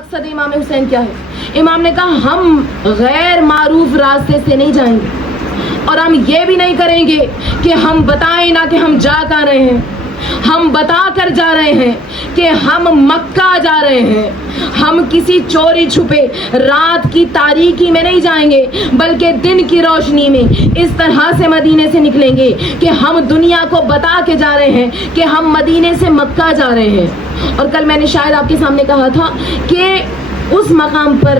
مقصد امام حسین کیا ہے؟ امام نے کہا ہم غیر معروف راستے سے نہیں جائیں گے، اور ہم یہ بھی نہیں کریں گے کہ ہم بتائیں نہ کہ ہم جا کر رہے ہیں، ہم بتا کر جا رہے ہیں کہ ہم مکہ جا رہے ہیں۔ ہم کسی چوری چھپے رات کی تاریکی میں نہیں جائیں گے، بلکہ دن کی روشنی میں اس طرح سے مدینے سے نکلیں گے کہ ہم دنیا کو بتا کے جا رہے ہیں کہ ہم مدینے سے مکہ جا رہے ہیں۔ اور کل میں نے شاید آپ کے سامنے کہا تھا کہ اس مقام پر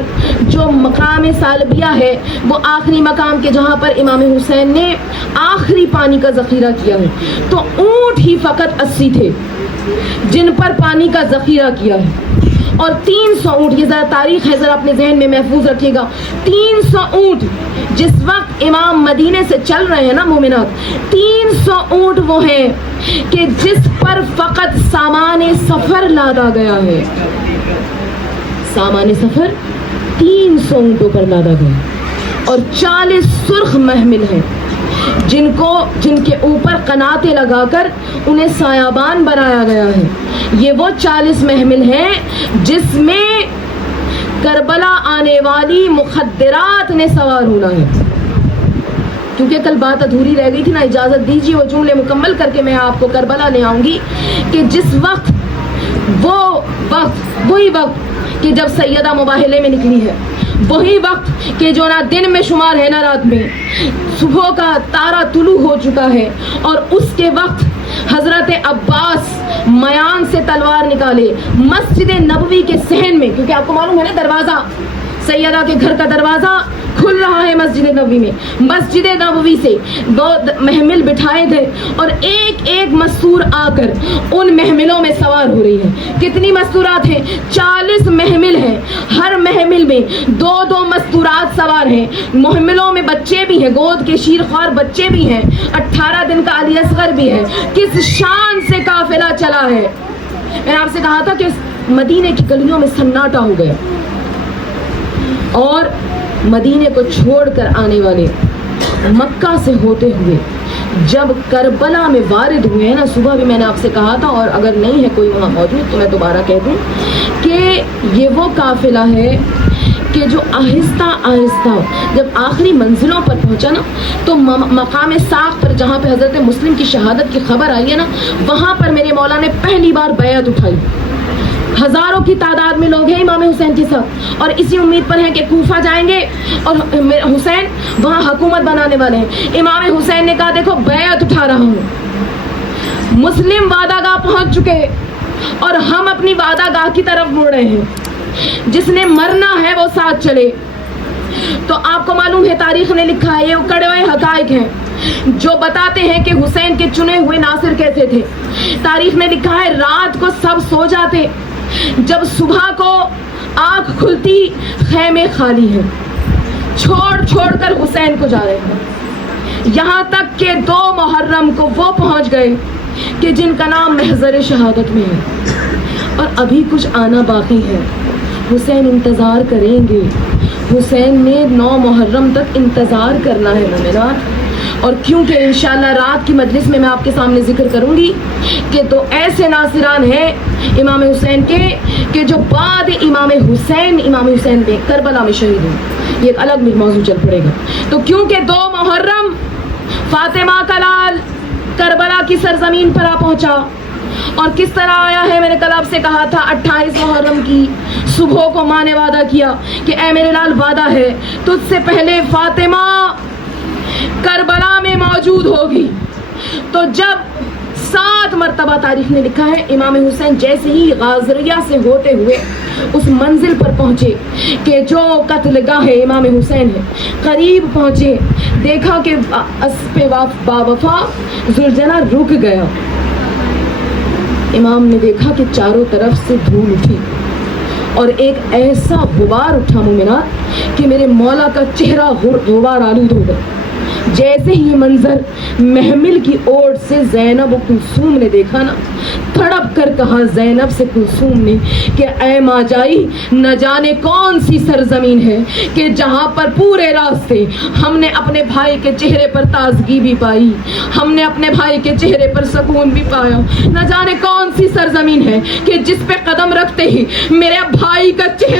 جو مقام سالبیہ ہے وہ آخری مقام کے جہاں پر امام حسین نے آخری پانی کا ذخیرہ کیا ہے، تو اونٹ ہی فقط 80 تھے جن پر پانی کا ذخیرہ کیا ہے، اور 300 اونٹ، یہ ذرا تاریخ ہے، ذرا اپنے ذہن میں محفوظ رکھیے گا، 300 اونٹ جس وقت امام مدینے سے چل رہے ہیں نا مومنات، 300 اونٹ وہ ہیں کہ جس پر فقط سامان سفر لادا گیا ہے، سامان سفر 300 اونٹوں پر لادا گیا، اور 40 سرخ محمل ہیں جن کے اوپر قناتیں لگا کر انہیں سایابان بنایا گیا ہے۔ یہ وہ 40 محمل ہیں جس میں کربلا آنے والی مخدرات نے سوار ہونا ہے۔ کیونکہ کل بات ادھوری رہ گئی تھی نا، اجازت دیجیے وہ جملے مکمل کر کے میں آپ کو کربلا لے آؤں گی کہ جس وقت وہی وقت کہ جب سیدہ مباہلے میں نکلی ہے، وہی وقت کہ جو نہ دن میں شمار ہے نہ رات میں، صبح کا تارا طلوع ہو چکا ہے، اور اس کے وقت حضرت عباس میان سے تلوار نکالے مسجد نبوی کے صحن میں، کیونکہ آپ کو معلوم ہے نا دروازہ، سیدہ کے گھر کا دروازہ کھل رہا ہے مسجد نبوی میں، مسجد نبوی سے وہ محمل بٹھائے گئے، اور ایک ایک مستور آ کر ان محملوں میں سوار ہو رہی ہے۔ کتنی مستورات ہیں؟ 40 محمل ہیں، ہر محمل میں 2 مستورات سوار ہیں، محملوں میں بچے بھی ہیں، گود کے شیرخوار بچے بھی ہیں، 18 دن کا علی اصغر بھی ہے۔ کس شان سے قافلہ چلا ہے! میں نے آپ سے کہا تھا کہ مدینے کی گلیوں میں سناٹا ہو گیا، اور مدینے کو چھوڑ کر آنے والے مکہ سے ہوتے ہوئے جب کربلا میں وارد ہوئے ہیں نا، صبح بھی میں نے آپ سے کہا تھا، اور اگر نہیں ہے کوئی وہاں موجود تو میں دوبارہ کہہ دوں کہ یہ وہ قافلہ ہے کہ جو آہستہ آہستہ جب آخری منزلوں پر پہنچا نا، تو مقام ساق پر جہاں پہ حضرت مسلم کی شہادت کی خبر آئی ہے نا، وہاں پر میرے مولا نے پہلی بار بیعت اٹھائی۔ ہزاروں کی تعداد میں لوگ ہیں امام حسین کے ساتھ، اور اسی امید پر ہیں کہ کوفہ جائیں گے اور حسین وہاں حکومت بنانے والے ہیں۔ امام حسین نے کہا دیکھو بیعت اٹھا رہا ہوں، مسلم وعدہ گاہ پہنچ چکے اور ہم اپنی وعدہ گاہ کی طرف مڑ رہے ہیں، جس نے مرنا ہے وہ ساتھ چلے۔ تو آپ کو معلوم ہے تاریخ نے لکھا ہے، یہ کڑے ہوئے حقائق ہیں جو بتاتے ہیں کہ حسین کے چنے ہوئے ناصر کیسے تھے۔ تاریخ نے لکھا ہے رات کو سب سو جاتے، جب صبح کو آنکھ کھلتی خیمے خالی ہیں، چھوڑ کر حسین کو جا رہے ہیں، یہاں تک کہ 2 محرم کو وہ پہنچ گئے کہ جن کا نام محضر شہادت میں ہے، اور ابھی کچھ آنا باقی ہے۔ حسین انتظار کریں گے، حسین نے 9 محرم تک انتظار کرنا ہے مومنات۔ اور کیونکہ انشاءاللہ رات کی مجلس میں آپ کے سامنے ذکر کروں گی کہ تو ایسے ناصران ہیں امام حسین کے کہ جو بعد امام حسین میں کربلا میں شہید ہوئے، یہ ایک الگ موضوع چل پڑے گا۔ تو کیونکہ 2 محرم فاطمہ کا لال کربلا کی سرزمین پر آ پہنچا، اور کس طرح آیا ہے میں نے کل آپ سے کہا تھا 28 محرم کی صبح کو ماں نے وعدہ کیا کہ اے میرے لال وعدہ ہے تجھ سے پہلے فاطمہ کربلا میں موجود ہوگی۔ تو جب 7 مرتبہ تاریخ نے لکھا ہے امام حسین جیسے ہی غازریہ سے ہوتے ہوئے اس منزل پر پہنچے کہ جو قتل گاہ امام حسین ہے، قریب پہنچے، دیکھا کہ اسب باوفا ذوالجناح رک گیا۔ امام نے دیکھا کہ چاروں طرف سے دھول اٹھی، اور ایک ایسا غبار اٹھا مومنات کہ میرے مولا کا چہرہ غبار آلود ہو گیا۔ جیسے ہی منظر محمل کی اوٹ سے زینب و کلثوم نے دیکھا نا، تڑپ کر کہا زینب سے کلثوم نے کہ اے ماں جائی، نہ جانے کون سی سرزمین ہے کہ جہاں پر پورے راستے ہم نے اپنے بھائی کے چہرے پر تازگی بھی پائی، ہم نے اپنے بھائی کے چہرے پر سکون بھی پایا۔ نہ جانے کون سی سرزمین ہے کہ جس پہ قدم رکھتے ہی میرے بھائی کا چہرہ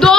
2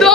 2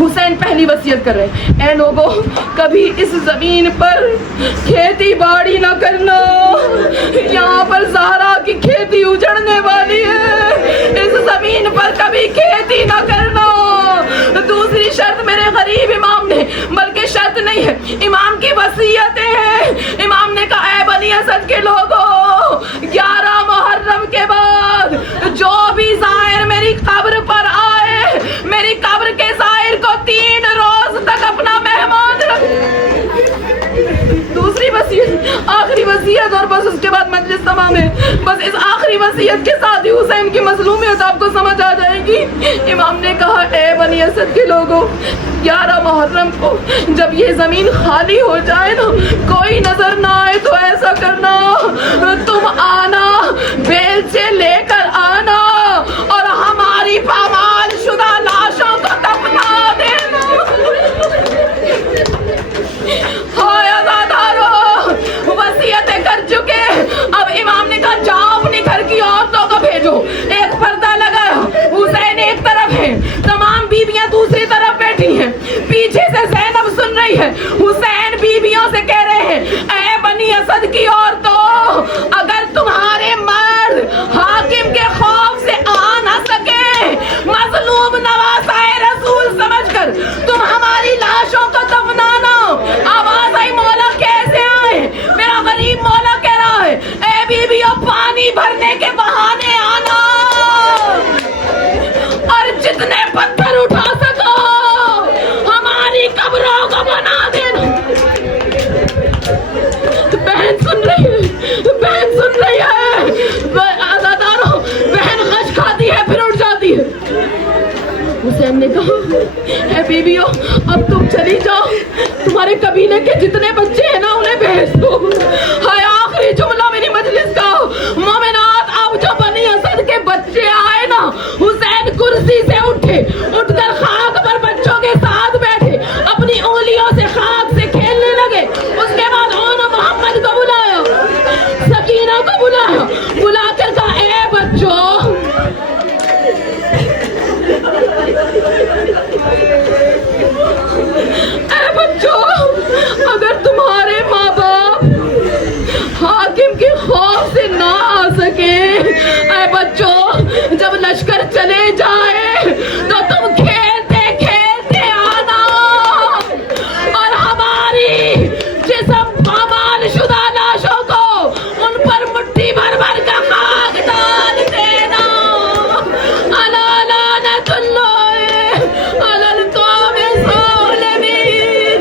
حسین پہلی وصیت کر رہے ہیں، اے لوگوں کبھی اس زمین پر کھیتی باڑی نہ کرنا، یہاں پر زہرا کی کھیتی اجڑنے والی ہے، اس زمین پر کبھی کھیتی نہ کرنا۔ دوسری شرط میرے غریب امام نے، بلکہ شرط نہیں ہے، امام کی وصیتیں ہیں، امام نے کہا اے بنی اسد کے لوگوں 11 محرم کے بعد جو بھی زائر میری قبر پر آئے، میری قبر کے زائر کو 3 روز تک اپنا مہمان رکھ۔ دوسری وصیت، آخری وصیت، اور بس اس کے بعد مجلس تمام ہے۔ بس اس آخری وصیت کے ساتھ ہی حسین کی مظلومیت آپ کو سمجھ آ جائے گی۔ امام نے کہا اے بنی اسد کے لوگوں 11 محرم کو جب یہ زمین خالی ہو جائے نا، کوئی نظر نہ آئے تو ایسا کرنا، تم آنا بیلچے لے کر آنا اور ہماری پامال شدہ لاشوں کو دفنا دینا۔ ہائے عزادارو، وصیتیں کر چکے، اب امام نے کہا جاؤ اپنی گھر کی عورتوں کو بھیجو، ایک پردہ لگاؤ، حسین ایک طرف ہے، تمام بیویاں دوسری طرف بیٹھی ہیں، پیچھے سے زینب سن رہی ہے، حسین بیویوں سے کہہ رہے ہیں اے بنی اسد کی عورتوں، اگر تمہارے مرد حاکم کے خوف سے آ نہ سکے، مظلوم نواسائے رسول سمجھ کر تم ہماری لاشوں کو دفنانا۔ آواز آئی مولا کیسے آئے؟ میرا غریب مولا کہہ رہا ہے اے بیویوں پانی بھرنے کے بہانے آنا اور جتنے پتھر اٹھا سکو ہماری قبروں کو بنا دینا۔ بہن سن رہی ہے، بہن سن رہی ہے، عزادارو بہن غش کھاتی ہے پھر اٹھ جاتی ہے۔ حسین نے کہا اے بیویوں اب تم چلی جاؤ، تمہارے قبیلے کے جتنے بچے ہیں نا انہیں بھیج دو۔ ہائے آخری جملہ میری مجلس کا، مومنات اب جو بنی اسد کے بچے آئے نا، حسین کرسی سے اٹھے، اٹھ کر خاک پر بچوں کے ساتھ بیٹھے، اپنی انگلیوں سے خاک سے کھیلنے لگے۔ اس کے بعد انہوں نے محمد کو بلایا، سکینہ کو بلایا، بلا کر کہا اے بچوں اگر تمہارے ماں باپ حاکم کے خوف سے نہ آ سکے، اے بچوں جب لشکر چلے جائے تو تم کھیلتے کھیلتے آنا اور ہماری جسم پامال شدہ لاشوں کو ان پر مٹھی بھر بھر کا خاک ڈال دینا۔ الا لعنت اللہ علی القوم الظالمین۔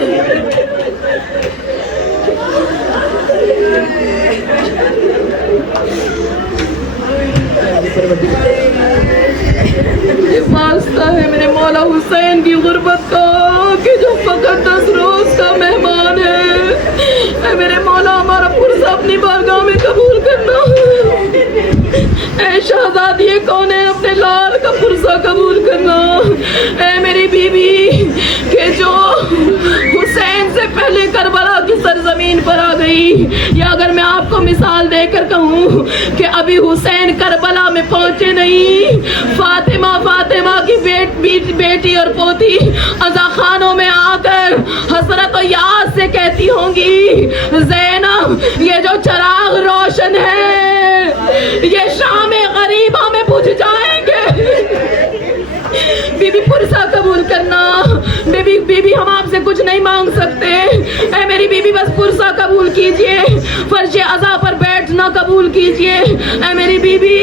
واسطہ ہے میرے مولا حسین کی غربت کا کہ جو فقط 10 روز کا مہمان ہے، اے میرے مولا ہمارا پرسہ اپنی بارگاہ میں قبول کرنا۔ اے شہزادی کون ہے اپنے لال کا پرسہ قبول کرنا۔ اے میری بیوی کہ جو حسین سے پہلے کربلا کی سرزمین پر آ گئی، یا اگر میں آپ کو مثال دے کر کہوں کہ ابھی حسین کربلا میں پہنچے نہیں، فاطمہ کی بیٹی اور پوتی عزا خانوں میں آ کر حسرت و یاس سے کہتی ہوں گی زینب یہ جو چراغ روشن ہے یہ شام غریبہ میں بجھ جائیں گے۔ بی بی پرسہ قبول کرنا۔ بی بی ہم آپ سے کچھ نہیں مانگ سکتے، اے میری بی بی بس پرسہ قبول کیجئے، فرش عزا پر بیٹھنا قبول کیجئے۔ اے میری بی بی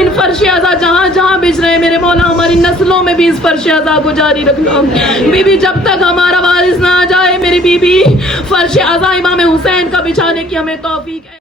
ان فرش عزا جہاں جہاں بچھ رہے میرے مولا ہماری نسلوں میں بھی اس فرش عزا کو جاری رکھنا۔ بی بی جب تک ہمارا وارث نہ آ جائے میری بی بی فرش عزا امام حسین کا بچھانے کی ہمیں توفیق ہے۔